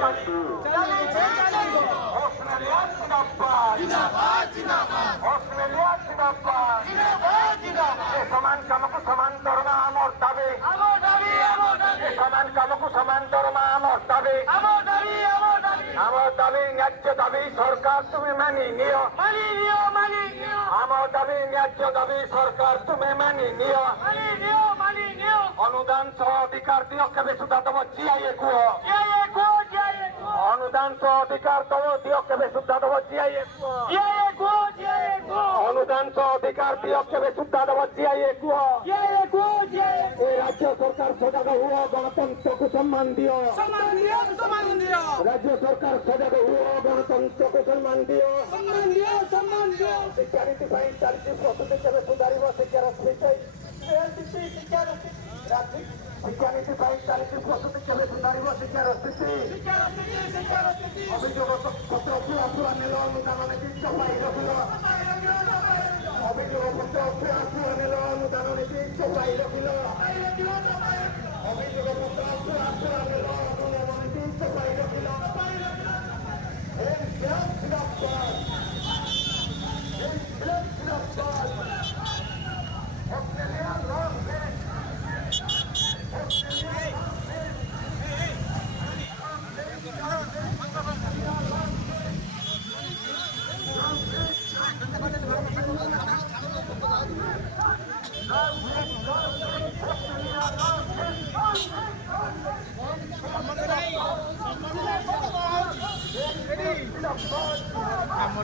country Australia জিন্দাবাদ অস্ট্রেলিয়া জিন্দাবাদ সমান কামকু সমান দরমা আমার দাবি সমান কামকু সমান দরমা আমার দাবি আমার দাবি ন্যায্য দাবি সরকার তুমি মানি নিও আমার দাবি ন্যায্য দাবি সরকার তুমি মানি নিও অনুদান সহ অধিকার দিও কেবে সুদা দেব জিআইএ কুহ অনুদান সহ অধিকার দেব দিও কেবে সুদা দেব জিআইএ অনুদান সহ অধিকার দিও কেবে সুদা দেব জিআইএ কুহ এই রাজ্য সরকার সজাগ হুও গণতন্ত্রকে সম্মান দিও রাজ্য সরকার সজাগ হুও গণতন্ত্রকে সম্মান দিও শিক্ষানীতি ପାଇଁ ଚାଲିଛି ପ୍ରସ୍ତୁତି କେବେ ସୁଧାରିବ ଶିକ୍ଷାର ଶିକ୍ଷାନୀତି ପାଇଁ ଚାଲିଛି ପ୍ରସ୍ତୁତି କେବେ ସୁଧାରିବ ଶିକ୍ଷାର ସ୍ଥିତି ଅଭିଯୋଗ ପତ୍ର ପୁରା ପୁରା ନେଲ ଅନୁଦାନ ନୀତି ଚପାଇ ରଖିଲ ଅଭିଯୋଗ ପତ୍ର ପୁରା ପୁରା ନେଲ ଅନୁଦାନ ନୀତି ଚପାଇ ରଖିଲ ଅଭିଯୋଗ ପତ୍ର ପୁରା ପୁରା ନେଲ ଅନୁଦାନ ନୀତି ଚପାଇ ରଖିଲ Kamu